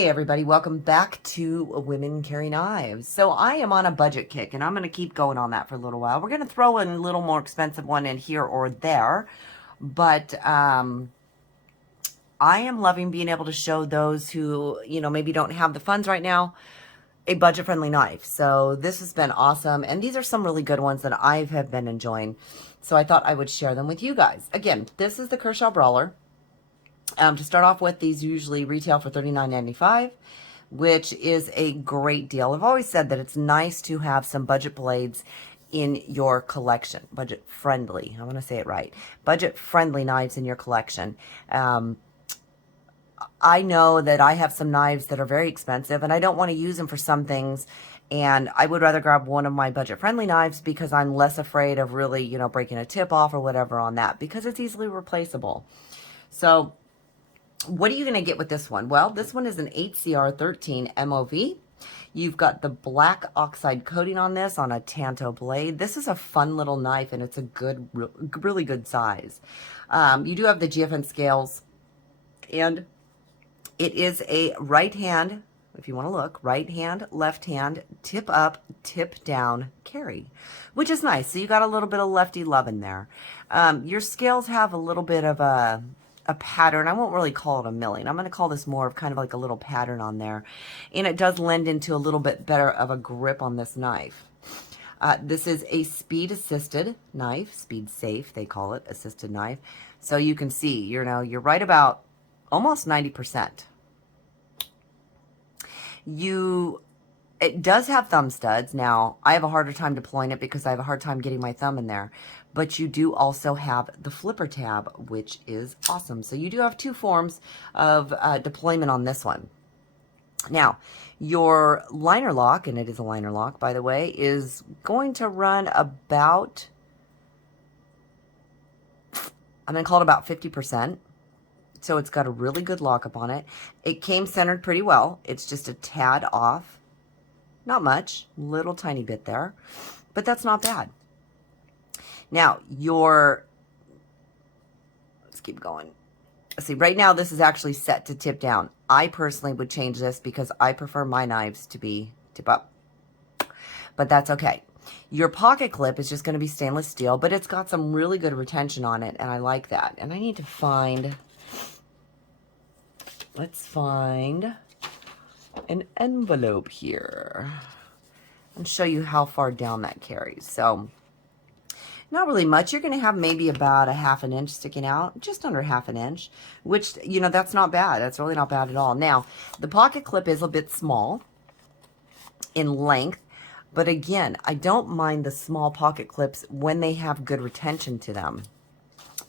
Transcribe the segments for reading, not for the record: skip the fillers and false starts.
Hey everybody, welcome back to Women Carry Knives. So I am on a budget kick and I'm going to keep going on that for a little while. We're going to throw in a little more expensive one in here or there, but I am loving being able to show those who, maybe don't have the funds right now, a budget-friendly knife. So this has been awesome, and these are some really good ones that I have been enjoying. So I thought I would share them with you guys. Again, this is the Kershaw Brawler. To start off with, these usually retail for $39.95, which is a great deal. I've always said that it's nice to have some budget blades in your collection. Budget friendly. I want to say it right. Budget friendly knives in your collection. I know that I have some knives that are very expensive and I don't want to use them for some things. And I would rather grab one of my budget friendly knives because I'm less afraid of really, breaking a tip off or whatever on that, because it's easily replaceable. So what are you going to get with this one? Well, this one is an 8CR13 MOV. You've got the black oxide coating on this on a Tanto blade. This is a fun little knife, and it's a good, really good size. You do have the GFN scales, and it is a right hand, if you want to look, right hand, left hand, tip up, tip down carry, which is nice. So you got a little bit of lefty love in there. Your scales have a little bit of a pattern. I won't really call it a milling. I'm going to call this more of kind of like a little pattern on there. And it does lend into a little bit better of a grip on this knife. This is a speed assisted knife, speed safe, they call it, assisted knife. So you can see, you're right about almost 90%. It does have thumb studs. Now, I have a harder time deploying it because I have a hard time getting my thumb in there. But you do also have the flipper tab, which is awesome. So you do have two forms of deployment on this one. Now, your liner lock, and it is a liner lock, by the way, is going to run about, I'm going to call it about 50%. So it's got a really good lockup on it. It came centered pretty well. It's just a tad off. Not much, little tiny bit there, but that's not bad. Now, let's keep going. Let's see, right now this is actually set to tip down. I personally would change this because I prefer my knives to be tip up, but that's okay. Your pocket clip is just going to be stainless steel, but it's got some really good retention on it, and I like that. And I need to find, let's find an envelope here and show you how far down that carries. So not really much. You're going to have maybe about a ½ inch sticking out, just under ½ inch, which, that's not bad. That's really not bad at all. Now, the pocket clip is a bit small in length, but again, I don't mind the small pocket clips when they have good retention to them.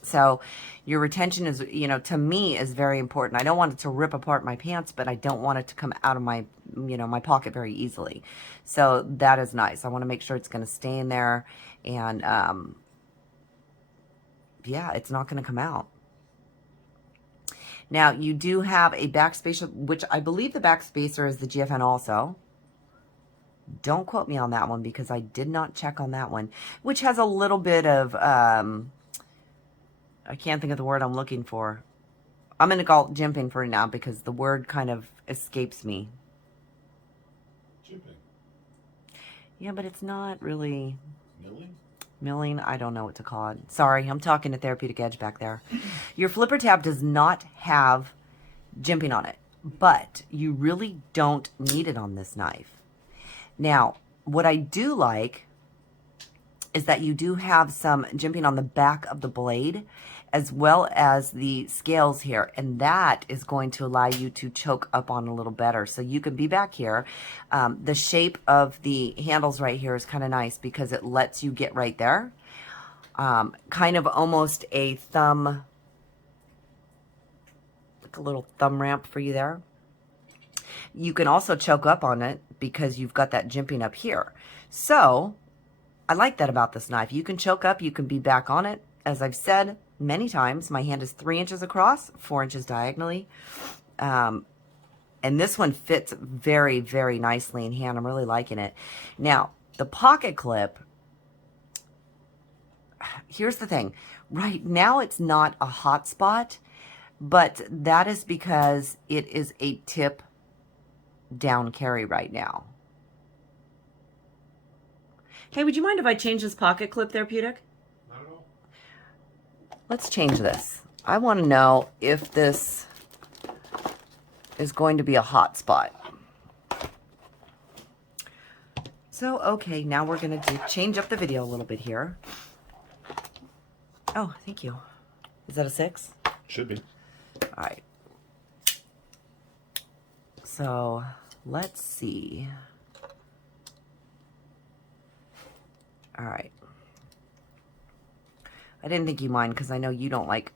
So your retention is, to me, is very important. I don't want it to rip apart my pants, but I don't want it to come out of my, my pocket very easily. So that is nice. I want to make sure it's going to stay in there, and yeah, it's not going to come out. Now, you do have a back spacer, which I believe the back spacer is the GFN also. Don't quote me on that one because I did not check on that one, which has a little bit of, I can't think of the word I'm looking for. I'm going to call it jimping for now because the word kind of escapes me. Jimping. Yeah, but it's not really... Milling? Milling, I don't know what to call it. Sorry, I'm talking to Therapeutic Edge back there. Your flipper tab does not have jimping on it, but you really don't need it on this knife. Now, what I do like is that you do have some jimping on the back of the blade as well as the scales here, and that is going to allow you to choke up on a little better. So you can be back here. The shape of the handles right here is kind of nice because it lets you get right there. Kind of almost a thumb, like a little thumb ramp for you there. You can also choke up on it because you've got that jimping up here. So I like that about this knife. You can choke up, you can be back on it. As I've said many times, my hand is 3 inches across, 4 inches diagonally. And this one fits very, very nicely in hand. I'm really liking it. Now, the pocket clip, here's the thing. Right now, it's not a hot spot, but that is because it is a tip down carry right now. Hey, would you mind if I change this pocket clip therapeutic? Not at all. Let's change this. I want to know if this is going to be a hot spot. So, okay, now we're going to change up the video a little bit here. Oh, thank you. Is that a 6? Should be. All right. So, let's see. All right. I didn't think you mind because I know you don't like...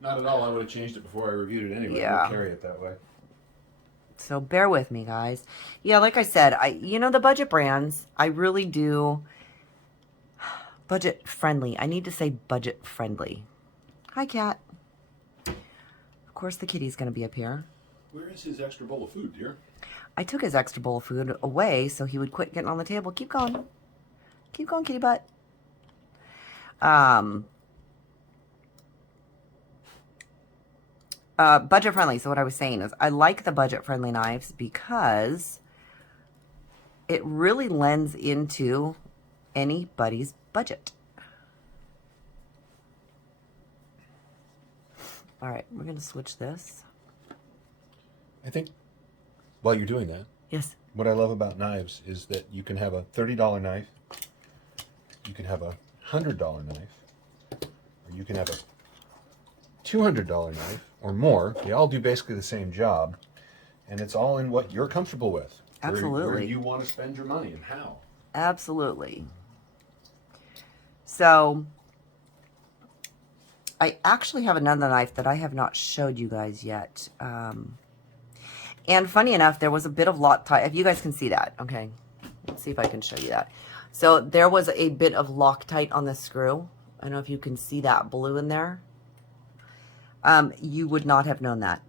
Not at all. I would have changed it before I reviewed it anyway. Yeah. We'll carry it that way. So bear with me, guys. Yeah, like I said, you know, the budget brands, I really do budget friendly. I need to say budget friendly. Hi, cat. Of course, the kitty's going to be up here. Where is his extra bowl of food, dear? I took his extra bowl of food away so he would quit getting on the table. Keep going. Keep going, kitty butt. Budget friendly. So what I was saying is I like the budget friendly knives because it really lends into anybody's budget. All right, we're going to switch this. I think while you're doing that, Yes. what I love about knives is that you can have a $30 knife, you can have a $100 knife, or you can have a $200 knife or more. They all do basically the same job, and it's all in what you're comfortable with. Absolutely. Where you want to spend your money and how. Absolutely. So I actually have another knife that I have not showed you guys yet. And funny enough, there was a bit of Loctite. If you guys can see that, okay. Let's see if I can show you that. So there was a bit of Loctite on the screw. I don't know if you can see that blue in there. You would not have known that.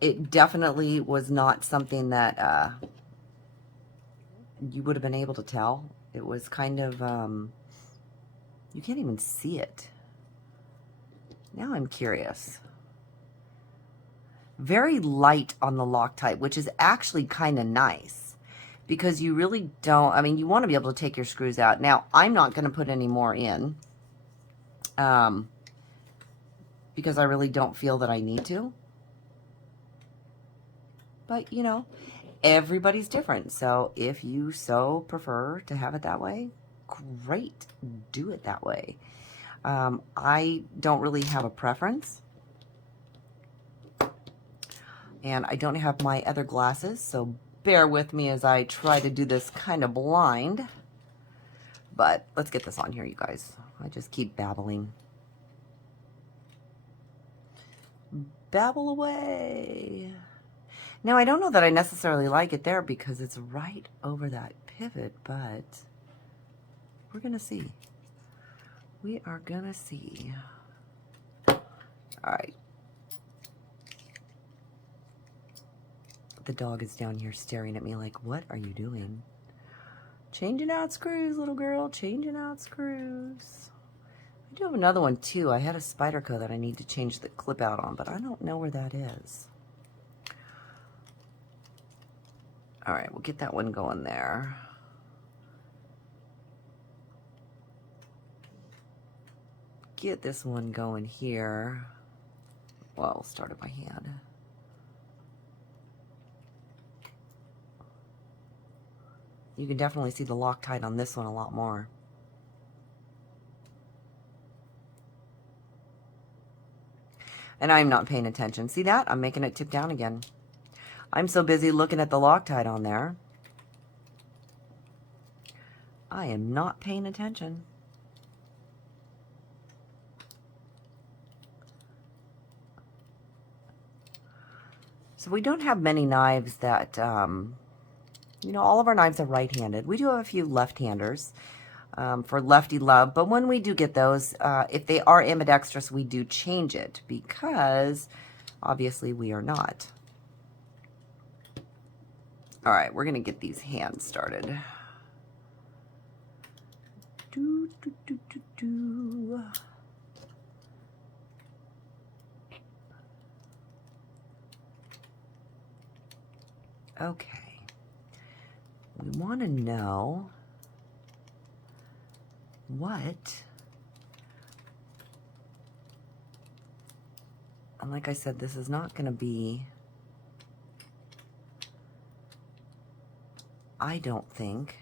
It definitely was not something that you would have been able to tell. It was kind of, you can't even see it. Now I'm curious. Very light on the Loctite, which is actually kind of nice because you really don't, I mean, you want to be able to take your screws out. Now, I'm not going to put any more in because I really don't feel that I need to. But, you know, everybody's different. So if you so prefer to have it that way, great, do it that way. I don't really have a preference. And I don't have my other glasses, so bear with me as I try to do this kind of blind. But let's get this on here, you guys. I just keep babbling. Babble away. Now, I don't know that I necessarily like it there because it's right over that pivot, but we're going to see. We are going to see. All right. The dog is down here staring at me like, what are you doing? Changing out screws, little girl. Changing out screws. I do have another one, too. I had a Spyderco that I need to change the clip out on, but I don't know where that is. All right, we'll get that one going there. Get this one going here. Well, I'll start it by hand. You can definitely see the Loctite on this one a lot more. And I'm not paying attention. See that? I'm making it tip down again. I'm so busy looking at the Loctite on there. I am not paying attention. So we don't have many knives that, you know, all of our knives are right-handed. We do have a few left-handers for lefty love, but when we do get those, if they are ambidextrous, we do change it because obviously we are not. All right, we're going to get these hands started. Do, do, do, do, do. I Okay. We want to know what, and like I said, this is not going to be, I don't think.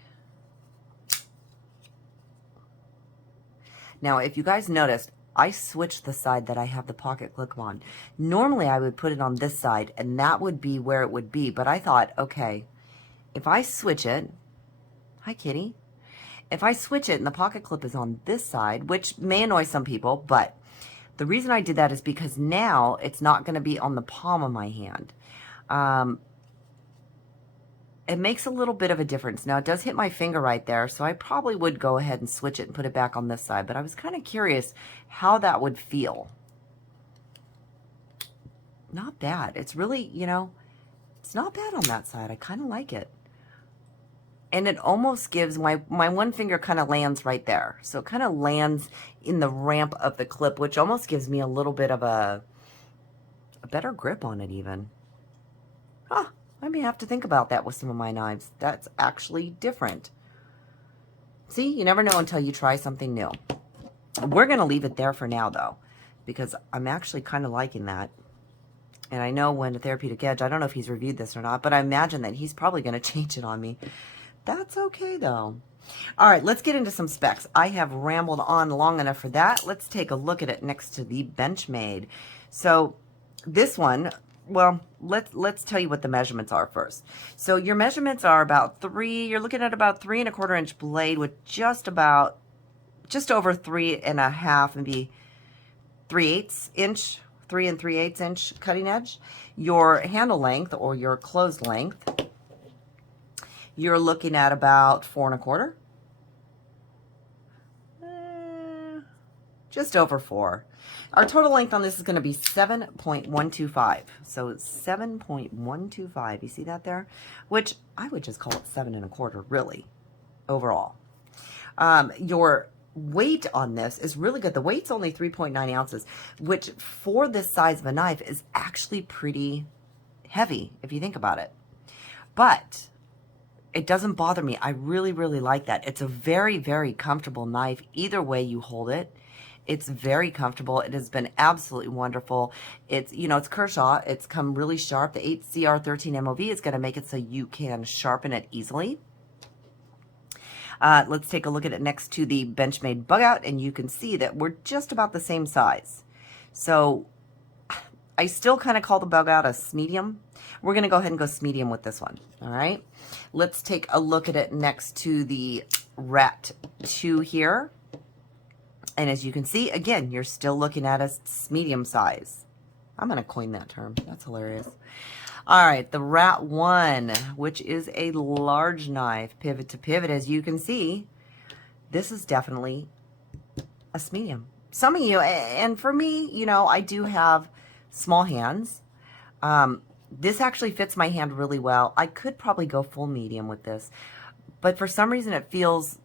Now, if you guys noticed, I switched the side that I have the pocket clip on. Normally, I would put it on this side, and that would be where it would be. But I thought, okay, if I switch it, hi, kitty. If I switch it and the pocket clip is on this side, which may annoy some people, but the reason I did that is because now it's not going to be on the palm of my hand. It makes a little bit of a difference. Now, it does hit my finger right there, so I probably would go ahead and switch it and put it back on this side, but I was kind of curious how that would feel. Not bad. It's really, you know, it's not bad on that side. I kind of like it. And it almost gives, my one finger kind of lands right there. So it kind of lands in the ramp of the clip, which almost gives me a little bit of a better grip on it even. Huh. I may have to think about that with some of my knives. That's actually different. See, you never know until you try something new. We're going to leave it there for now, though, because I'm actually kind of liking that. And I know when a Therapeutic Edge, I don't know if he's reviewed this or not, but I imagine that he's probably going to change it on me. That's okay, though. All right, let's get into some specs. I have rambled on long enough for that. Let's take a look at it next to the Benchmade. So this one, well, let's tell you what the measurements are first. So your measurements are about you're looking at about 3 1/4 inch blade with just over 3.5, maybe 3/8 inch, 3 3/8 inch cutting edge. Your handle length or your closed length, you're looking at about 4 1/4. Just over 4. Our total length on this is going to be 7.125. So 7.125. You see that there? Which I would just call it 7 1/4, really, overall. Your weight on this is really good. The weight's only 3.9 ounces, which for this size of a knife is actually pretty heavy, if you think about it. But it doesn't bother me. I really, really like that. It's a very, very comfortable knife. Either way you hold it, it's very comfortable. It has been absolutely wonderful. It's, you know, it's Kershaw. It's come really sharp. The 8CR13 MOV is going to make it so you can sharpen it easily. Let's take a look at it next to the Benchmade bug out, and you can see that we're just about the same size. So I still kind of call the bug out a medium. We're going to go ahead and go medium with this one. All right. Let's take a look at it next to the Rat 2 here. And as you can see, again, you're still looking at a medium size. I'm going to coin that term. That's hilarious. All right, the Rat 1, which is a large knife, pivot to pivot. As you can see, this is definitely a medium. Some of you, and for me, you know, I do have small hands. This actually fits my hand really well. I could probably go full medium with this, but for some reason it feels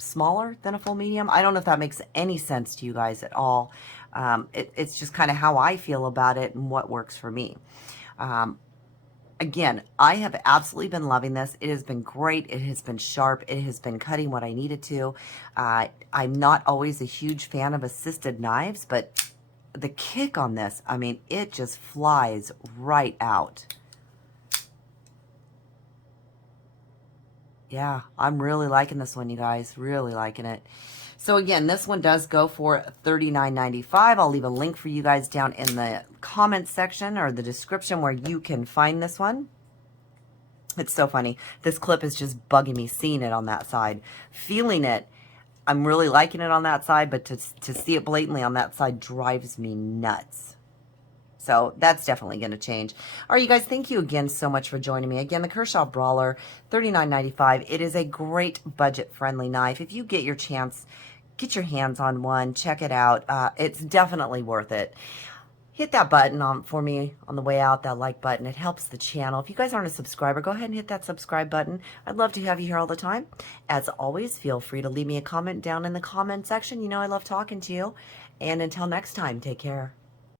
smaller than a full medium. I don't know if that makes any sense to you guys at all. It's just kind of how I feel about it and what works for me. Again, I have absolutely been loving this. It has been great. It has been sharp. It has been cutting what I needed to. I'm not always a huge fan of assisted knives, but the kick on this, I mean, it just flies right out. Yeah, I'm really liking this one, you guys. Really liking it. So again, this one does go for $39.95. I'll leave a link for you guys down in the comments section or the description where you can find this one. It's so funny. This clip is just bugging me seeing it on that side. Feeling it, I'm really liking it on that side, but to see it blatantly on that side drives me nuts. So that's definitely going to change. All right, you guys, thank you again so much for joining me. Again, the Kershaw Brawler, $39.95. It is a great budget-friendly knife. If you get your chance, get your hands on one. Check it out. It's definitely worth it. Hit that button for me on the way out, that like button. It helps the channel. If you guys aren't a subscriber, go ahead and hit that subscribe button. I'd love to have you here all the time. As always, feel free to leave me a comment down in the comment section. You know I love talking to you. And until next time, take care.